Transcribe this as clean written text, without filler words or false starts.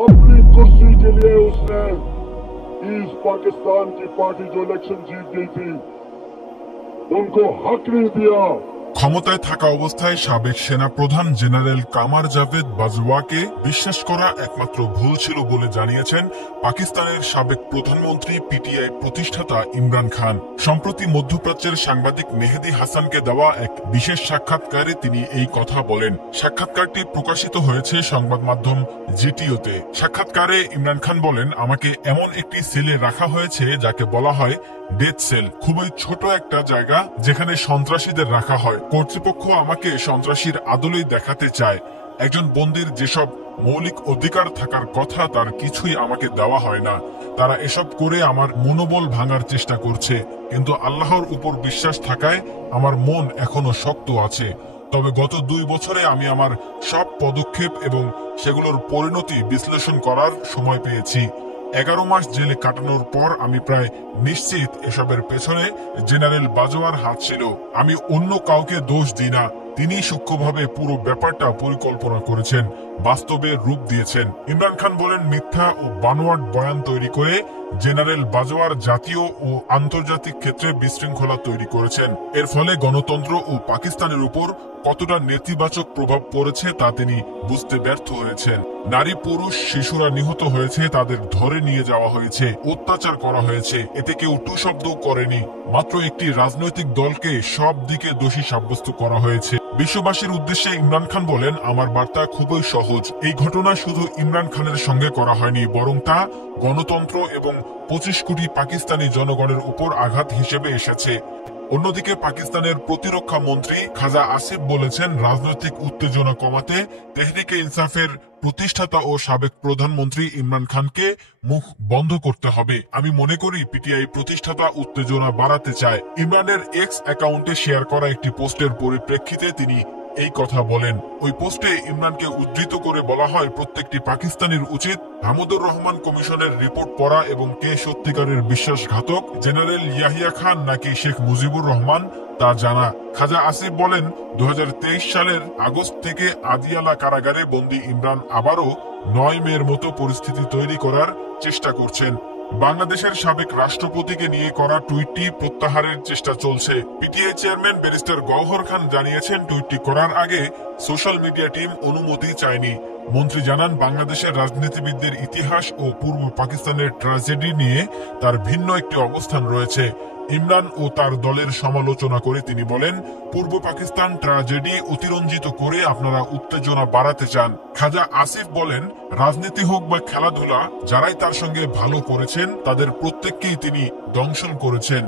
अपनी कुर्सी के लिए उसने ईस्ट पाकिस्तान की पार्टी जो इलेक्शन जीत गई थी उनको हक नहीं दिया। ক্ষমতায় থাকা অবস্থায় সাবেক সেনা প্রধান জেনারেল কামার জাভেদ বাজওয়াকে বিশ্বাস করা একমাত্র ভুল ছিল বলে জানিয়েছেন পাকিস্তানের সাবেক প্রধানমন্ত্রী পিটিআই প্রতিষ্ঠাতা ইমরান খান। সম্প্রতি মধ্যপ্রাচ্যের সাংবাদিক মেহেদী হাসানকে দেওয়া এক বিশেষ সাক্ষাৎকারে তিনি এই কথা বলেন। সাক্ষাৎকারটি প্রকাশিত হয়েছে সংবাদ মাধ্যম জিটিওতে। সাক্ষাৎকারে ইমরান খান বলেন, আমাকে এমন একটি সেলে রাখা হয়েছে যাকে বলা হয় ডেথ সেল, খুবই ছোট একটা জায়গা যেখানে সন্ত্রাসীদের রাখা হয়। কর্তৃপক্ষ আমাকে সন্ত্রাসীর আদলেই দেখাতে চায়। একজন বন্দীর যেসব মৌলিক অধিকার থাকার কথা তার কিছুই আমাকে দেওয়া হয় না। তারা এসব করে আমার মনোবল ভাঙার চেষ্টা করছে, কিন্তু আল্লাহর উপর বিশ্বাস থাকায় আমার মন এখনো শক্ত আছে। তবে গত 2 বছরে আমি আমার সব পদক্ষেপ এবং সেগুলোর পরিণতি বিশ্লেষণ করার সময় পেয়েছি। 11 মাস জেলে কাটানোর পর আমি প্রায় নিশ্চিত এসবের পেছনে জেনারেল বাজওয়ার হাত ছিল। আমি অন্য কাউকে দোষ দিই না, তিনি সূক্ষ্মভাবে পুরো ব্যাপারটা পরিকল্পনা করেছেন, বাস্তবে রূপ দিয়েছেন। ইমরান খান বলেন, মিথ্যা ও বানোয়াট বয়ান তৈরি করে জেনারেল বাজওয়ার জাতীয় ও আন্তর্জাতিক ক্ষেত্রে বিশৃঙ্খলা তৈরি করেছেন। এর ফলে গণতন্ত্র ও পাকিস্তানের উপর কতটা নেতিবাচক প্রভাব পড়েছে তা তিনি বুঝতে ব্যর্থ হয়েছেন। নারী, পুরুষ, শিশুরা নিহত হয়েছে, তাদের ধরে নিয়ে যাওয়া হয়েছে, অত্যাচার করা হয়েছে, এতে কেউ টু শব্দ করেনি। মাত্র একটি রাজনৈতিক দলকে সব দিকে দোষী সাব্যস্ত করা হয়েছে। বিশ্ববাসীর উদ্দেশ্যে ইমরান খান বলেন, আমার বার্তা খুবই সহজ। এই ঘটনা শুধু ইমরান খানের সঙ্গে করা হয়নি, বরং তা গণতন্ত্র এবং 25 কোটি পাকিস্তানি জনগণের উপর আঘাত হিসেবে এসেছে। অন্যদিকে পাকিস্তানের প্রতিরক্ষা মন্ত্রী খাজা আসিফ বলেছেন, রাজনৈতিক উত্তেজনা কমাতে তেহরিকে ইনসাফের প্রতিষ্ঠাতা ও সাবেক প্রধানমন্ত্রী ইমরান খানকে মুখ বন্ধ করতে হবে। আমি মনে করি পিটিআই প্রতিষ্ঠাতা উত্তেজনা বাড়াতে চায়। ইমরানের এক্স অ্যাকাউন্টে শেয়ার করা একটি পোস্টের পরিপ্রেক্ষিতে তিনি এই কথা বলেন। ওই পোস্টে ইমরানকে উদ্ধৃত করে বলা হয়, প্রত্যেকটি পাকিস্তানির উচিত হামিদুর রহমান কমিশনের রিপোর্ট পড়া এবং কে সত্যিকারের বিশ্বাসঘাতক, জেনারেল ইয়াহিয়া খান নাকি শেখ মুজিবুর রহমান তা জানা। খাজা আসিফ বলেন, 2023 সালের আগস্ট থেকে আদিয়ালা কারাগারে বন্দী ইমরান আবারও 9 মের মতো পরিস্থিতি তৈরি করার চেষ্টা করছেন। বাংলাদেশের সাবেক রাষ্ট্রপতিকে নিয়ে করা টুইটটি প্রত্যাহারের চেষ্টা চলছে। পিটিআই চেয়ারম্যান ব্যারিস্টার গওহর খান জানিয়েছেন, টুইটটি করার আগে সোশ্যাল মিডিয়া টিম অনুমতি চায়নি। মন্ত্রী জানান, বাংলাদেশের রাজনীতিবিদদের ইতিহাস ও পূর্ব পাকিস্তানের ট্র্যাজেডি নিয়ে তার ভিন্ন একটি অবস্থান রয়েছে। ইমরান ও তার দলের সমালোচনা করে তিনি বলেন, পূর্ব পাকিস্তান ট্র্যাজেডি অতিরঞ্জিত করে আপনারা উত্তেজনা বাড়াতে চান। খাজা আসিফ বলেন, রাজনীতি হোক বা খেলাধুলা, যারাই তার সঙ্গে ভালো করেছেন তাদের প্রত্যেককেই তিনি দংশন করেছেন।